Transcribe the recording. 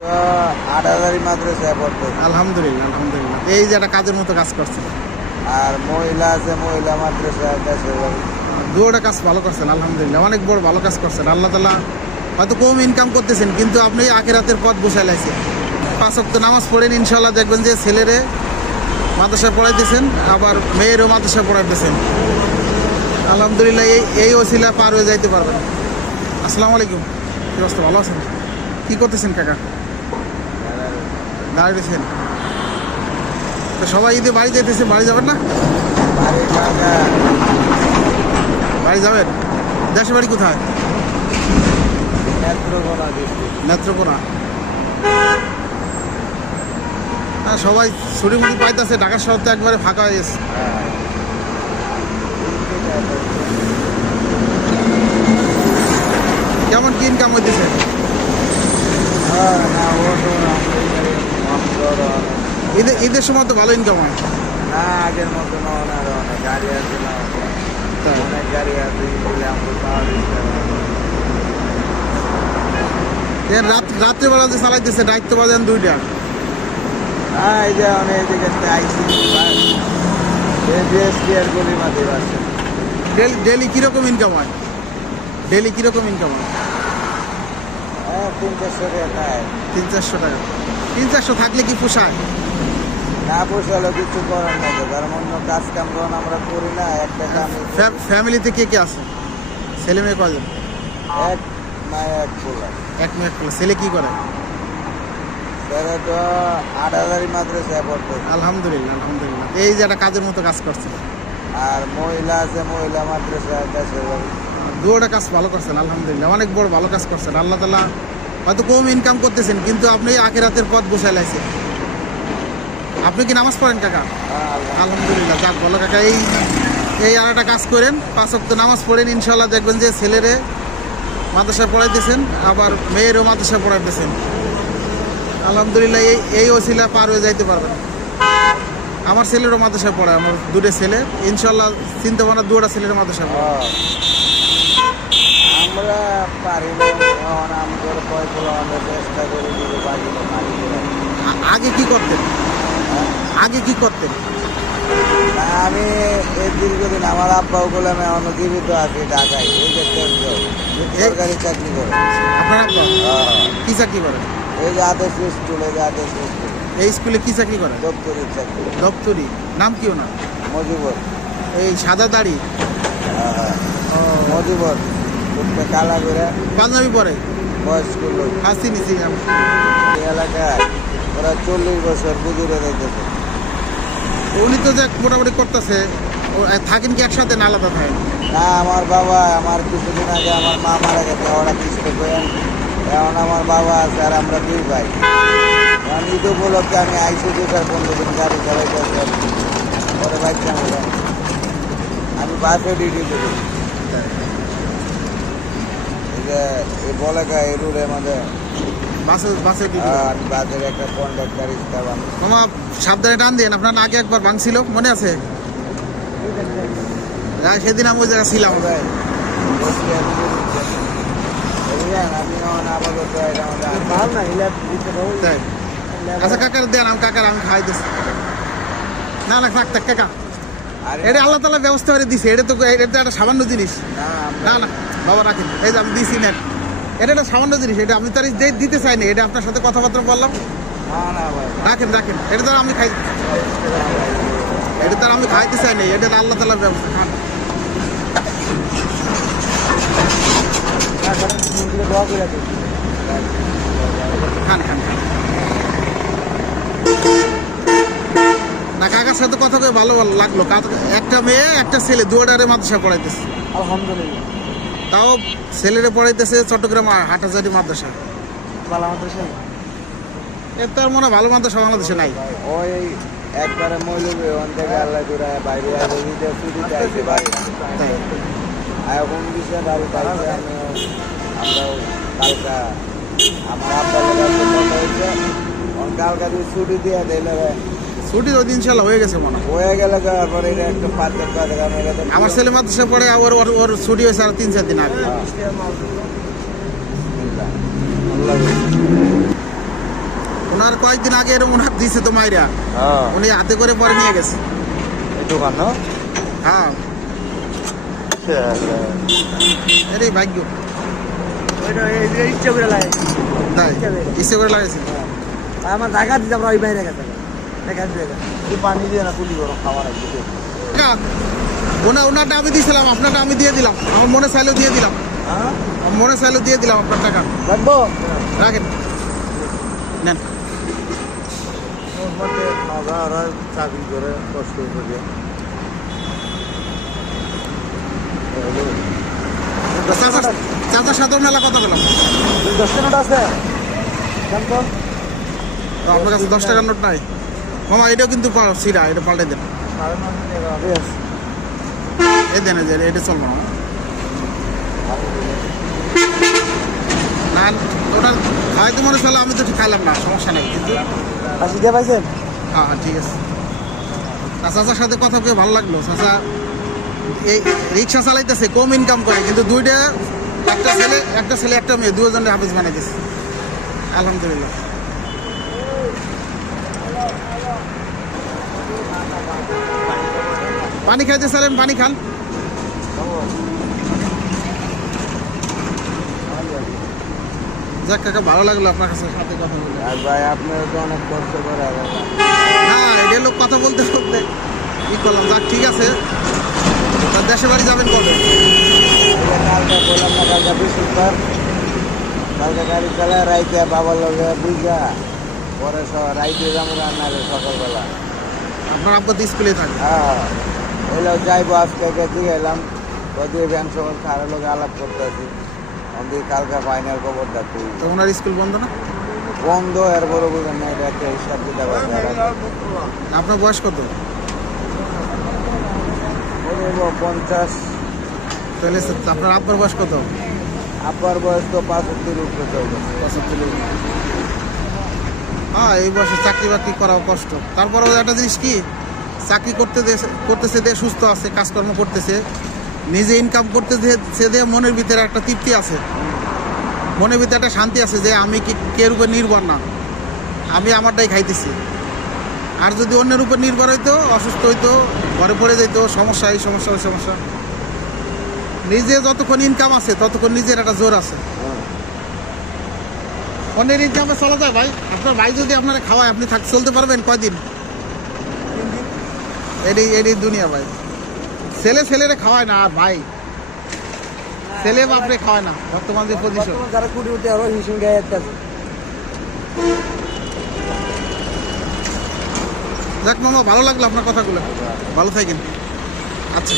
8,000 মাদ্রাসায় পড়তো। আলহামদুলিল্লাহ আলহামদুলিল্লাহ। এই যে একটা কাজের মতো কাজ করছে, আর মহিলা আছে, মহিলা মাদ্রাসায় 10,000। দুটা কাজ ভালো করছেন আলহামদুলিল্লাহ, অনেক বড় ভালো কাজ করছেন। আল্লাহ তাআলা হয়তো কম ইনকাম করতেছেন, কিন্তু আপনি আখিরাতের পথ বসায় লাইছেন। 5 ওয়াক্ত নামাজ পড়েন, ইনশাল্লাহ দেখবেন যে ছেলেরে মাদ্রাসায় পড়াইতেছেন, আবার মেয়েরও মাদ্রাসায় পড়াইতেছেন। আলহামদুলিল্লাহ, এই ওসিলা পার হয়ে যাইতে পারবেন। আসসালামু আলাইকুম, কি অবস্থা, ভালো আছেন? কি করতেছেন কাকা? দাঁড়িয়েছেন তো সবাই ঈদে বাড়ি যাইতেছে, বাড়ি যাবেন না? বাড়ি যাবেন? দেশের বাড়ি কোথায়? নেত্রকোনা। হ্যাঁ, সবাই ছুটি মুটি পাইতেছে, ঢাকা শহর তো একবারে ফাঁকা হয়ে গেছে। কেমন কি ইনকাম হইতেছে? ঈদের সময় তো ভালো ইনকাম হয় না, আগের মতো অনেক গাড়ি আছে না, অনেক গাড়ি আছে। রাত্রেবেলা যে চালাইতেছে, দায়িত্ব বাজান 2টা। হ্যাঁ, এই যে অনেক এদিকে আইসি গলি মাঝে আছে। ডেলি কিরকম ইনকাম হয়? ডেলি কিরকম ইনকাম হয়? 300-400 টাকা। 300-400 টাকা। 300-400 থাকলে কি পোষায়? না পোষালে কিছু করার মতো, কারণ অন্য কাজ কাম যখন আমরা করি না, একটা কাম। ফ্যামিলিতে কে কে আছে? ছেলে মেয়ে কয়জন? এক মায়ে এক পোলা। এক মেয়ে, এক পোলা। ছেলে কি করে? তারা তো 8,000 মাদ্রাসায় পড়তো। আলহামদুলিল্লাহ আলহামদুলিল্লাহ। এই যে একটা কাজের মতো কাজ করছে, আর মহিলা আছে, মহিলা মাদ্রাসায় 10,000। দুটা কাজ ভালো করছেন আলহামদুলিল্লাহ, অনেক বড় ভালো কাজ করছেন। আল্লাহ তাআলা হয়তো কম ইনকাম করতেছেন, কিন্তু আপনি আখিরাতের পথ বসায় লাইছেন। আপনি কি নামাজ পড়েন কাকা? আলহামদুলিল্লাহ, যাক ভালো কাকা। এই আর একটা কাজ করেন, 5 ওয়াক্ত নামাজ পড়েন, ইনশাল্লাহ দেখবেন যে ছেলেরে মাদ্রাসায় পড়াইতেছেন, আবার মেয়েরও মাদ্রাসায় পড়াইতেছেন। আলহামদুলিল্লাহ, এই ওসিলা পার হয়ে যাইতে পারবেন। আমার ছেলেরও মাদ্রাসায় পড়ে, আমার 2টা ছেলে, ইনশাল্লাহ চিন্তা ভাবনা 2টা ছেলের মাদ্রাসায় পড়ে। আমরা পারি না, আমাদের পয়সা আমরা চেষ্টা করি দিতে পারি না। আগে কি করতেন? আগে কি করতেন? আমি এই দীর্ঘদিন আমার আব্বাও বললাম এখন জীবিত আছি ঢাকায়, এই যে সরকারি চাকরি করে। আপনার আব্বা কি চাকরি করেন? এই যে আদেশ স্কুল, এই যে আদেশ স্কুল। এই স্কুলে কি চাকরি করেন? দপ্তরি চাকরি। দপ্তরি। নাম কি ওনার? মজিবর। এই সাদা দাড়ি? মজিবর কালা করে পাঞ্জাবি পরে, বয়স্ক লোক। হাসি নিছি। এই এলাকায় ওরা 40 বছর বুজুরে রেখেছে। উনি তো যে মোটামুটি করতেছে, থাকেন কি একসাথে না আলাদা থাকেন? না, আমার বাবা, আমার কিছুদিন আগে আমার মা মারা গেছে, ওরা কিস্তি করেন। এখন আমার বাবা আছে আর আমরা 2 ভাই। কারণ ঈদ উপলক্ষে আমি আইসি 2-15 দিন গাড়ি চালাইতে পরে বাচ্চা নিলাম। আমি বাসে ডিউটি করি। এই যে এই বলেকা এই রুটের মধ্যে বাসে আমি বাসের একটা কন্ডাক্টার স্টাফ। মামা সাবধানে টান দেন, আপনার আগে একবার ভাঙছিল, মনে আছে? সেদিন আমি ওই জায়গায় ছিলাম। আচ্ছা কাকার দেন, আমি খাই দিচ্ছি। না না, থাক থাক কাকা, এটা আল্লাহ তাআলা ব্যবস্থা করে দিছে। এটা তো একটা সামান্য জিনিস। না না বাবা, রাখেন, এই যে আমি দিছি নেন। এটা একটা সামান্য জিনিস, এটা আমি তার দিতে চাই না, এটা আপনার সাথে কথাবার্তা বললাম। রাখেন রাখেন, এটা তো আমি খাই, এটা তার আমি খাইতে চাই না, এটা আল্লাহ তাআলার ব্যবস্থা। খান খান খান। না, কাকার সাথে কথা বলে ভালো লাগলো। একটা মেয়ে একটা ছেলে, 2টারে মাদ্রাসা পড়াইতেছে আলহামদুলিল্লাহ। তাও ছেলেরে পড়াইতেছে চট্টগ্রাম হাটহাজারী মাদ্রাসা। ভালো মাদ্রাসা এর তো আর মনে হয় ভালো মাদ্রাসা বাংলাদেশে নাই। ওই একবারে মৌলবী ওখান থেকে আল্লাহ করে বাইরে ছুটিতে আসে বাড়ি। এখন বিষয়ে বাড়ি পাইছে। আমরাও কালকা আমার আব্বার কথা হয়েছে, কালকা যদি ছুটি দিয়ে দিলে ছুটির ওই দিন ইনশাল্লাহ হয়ে গেছে মনে হয়ে গেলে যাওয়ার পরে এটা একটা পার্কের কাজ। আমার ছেলে মাদ্রাসা পড়ে, আবার ওর ছুটি হয়েছে আর 3-4 দিন আগে। আপনার কয়েকদিন আগে এরকম ওনার দিছে তো মাইরা, হ্যাঁ উনি হাতে করে পরে নিয়ে গেছে। এই দোকান না হ্যাঁ, এটাই ভাগ্য। ইচ্ছা করে লাগে তাই ইচ্ছে করে লাগাইছে। আমার ঢাকা দিতে আমরা ওই বাইরে গেছে দেখা দিয়ে এই পানি দিয়ে না কুলি করো খাওয়ার আগে ওনারটা আমি দিয়েছিলাম, আপনারটা আমি দিয়ে দিলাম। আমার মনে চাইলেও দিয়ে দিলাম, হ্যাঁ আমার মনে চাইলেও দিয়ে দিলাম আপনার টাকা। রাখবো রাখেন, নেন। ওর মধ্যে খাওয়া আর চাকরি করে কষ্ট করে চাচার সাথে মেলা কথা বললাম। 10 টাকা আছে জানতো তো আপনার কাছে 10 টাকার নোট নাই মামা? এটাও কিন্তু সিরা, এটা পাল্টে দেন। 9.5 টাকা বেশ এই দেন, যে এটা চলবো না। না ওটা খাইতে মনে চলে, আমি তো খাইলাম না, সমস্যা নেই। কিন্তু আসি দিয়ে পাইছেন হ্যাঁ হ্যাঁ ঠিক আছে। আর চাচার সাথে কথা বলে ভালো লাগলো। চাচা এই রিক্সা চালাইতেছে, কম ইনকাম করে, কিন্তু দুইটা, একটা ছেলে একটা মেয়ে, দুজনের হাফিজ বানাইতেছে আলহামদুলিল্লাহ। পানি খাইতে চাইলেন, পানি খান। যাক কাকা, ভালো লাগলো আপনার কাছে সাথে কথা বলে। আর ভাই আপনি তো অনেক কষ্ট করে হ্যাঁ, এটা লোক কথা বলতে বলতে ই করলাম। যাক ঠিক আছে, তা দেশে বাড়ি যাবেন কবে? কালকে বললাম না, কালকে বৃহস্পতিবার, কালকে গাড়ি চালায় রাইতে বাবার লগে বুঝা পরে রাইতে যাবো রান্নারে সকালবেলা। আপনার আব্বা তো স্কুলে থাকে। হ্যাঁ এলো যাইবো, আজকে দিয়ে এলাম কদিয়ে ব্যায়াম সকাল খারাপ লোকে আলাপ করতে আছি। আমি কালকে ফাইনাল খবর দেখি তো ওনার স্কুল বন্ধ না? বন্ধ, এর বড় বুঝেন না, এটা একটা হিসাব দিতে পারবে। আপনার বয়স কত? 50। তাহলে আপনার আব্বার বয়স কত? আব্বার বয়স তো 65 উপরে চলবে। 75। হ্যাঁ, এই বয়সে চাকরি বাকরি করাও কষ্ট। তারপরেও একটা জিনিস কি, চাকরি করতেছে দিয়ে সুস্থ আছে, কাজকর্ম করতেছে, নিজে ইনকাম করতেছে, সে দিয়ে মনের ভিতরে একটা তৃপ্তি আছে, মনের ভিতরে একটা শান্তি আছে যে আমি কি কের উপর নির্ভর না, আমি আমারটাই খাইতেছি। আর যদি অন্যের উপর নির্ভর হইতো, অসুস্থ হইতো, ঘরে পড়ে যেত, সমস্যা, এই সমস্যা, ওই সমস্যা। নিজে যতক্ষণ ইনকাম আছে ততক্ষণ নিজের একটা জোর আছে। অন্যের ইনকামে চলা যায় ভাই? আপনার ভাই যদি আপনারা খাওয়ায়, আপনি চলতে পারবেন কয়দিন? এডি দুনিয়া ভাই। ছেলেরে খাওয়ায় না, আর ভাই ছেলে বাপরে খাওয়ায় না। বর্তমান যে পজিশন, যারা কুটি উঠে আরো হিসুম গায়ে একটা যাক মামা, ভালো লাগলো আপনার কথাগুলো। ভালো থাকেন। আচ্ছা।